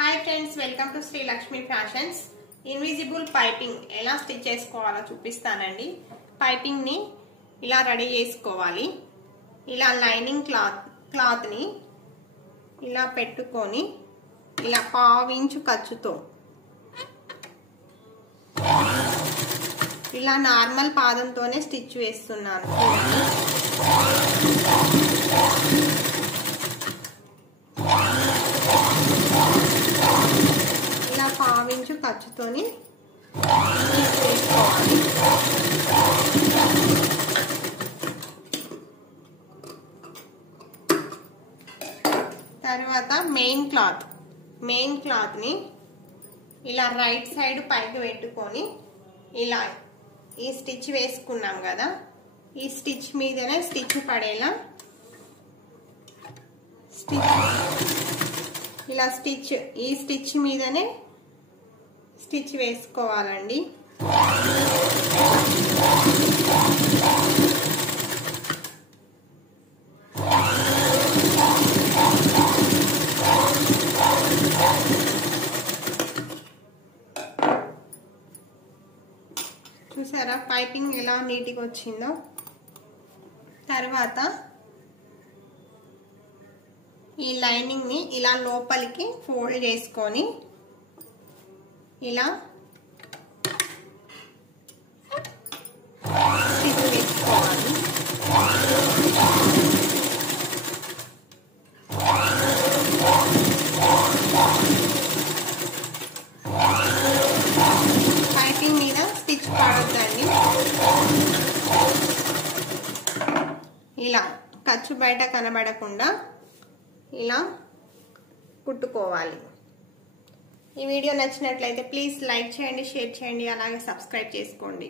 Hi friends, welcome to Shri Lakshmi fashions. Invisible piping ఎలా stitch చేసుకోవాలో చూపిస్తానండి. పైపింగ్ ని ఇలా రెడీ చేసుకోవాలి. ఇలా లైనింగ్ క్లాత్ ని ఇలా పెట్టుకొని ఇలా 1/2 ఇంచు ఖర్చుతో ఇలా నార్మల్ పాదంతోనే స్టిచ్ వేస్తున్నాను. ఇలా 1/2 ఇంచు ఖర్చుతోని వేసుకోవాలి. తర్వాత మెయిన్ క్లాత్ ని ఇలా రైట్ సైడ్ పైకి పెట్టుకొని ఇలా ఈ స్టిచ్ వేసుకున్నాం కదా, ఈ స్టిచ్ మీదనే స్టిచ్ పడేలా ఇలా ఈ స్టిచ్ మీదనే స్టిచ్ వేసుకోవాలండి. చూసారా పైపింగ్ ఎలా నీట్గా వచ్చిందో. తర్వాత ఈ లైనింగ్ ని ఇలా లోపలికి ఫోల్డ్ చేసుకొని ఇలా స్టిచ్ వేసుకోవాలి. పైపింగ్ మీద స్టిచ్ పడొద్దండి. ఇలా ఖర్చు బయట కనబడకుండా ఇలా కుట్టుకోవాలి. ఈ వీడియో నచ్చినట్లయితే ప్లీజ్ లైక్ చేయండి, షేర్ చేయండి, అలాగే సబ్స్క్రైబ్ చేసుకోండి.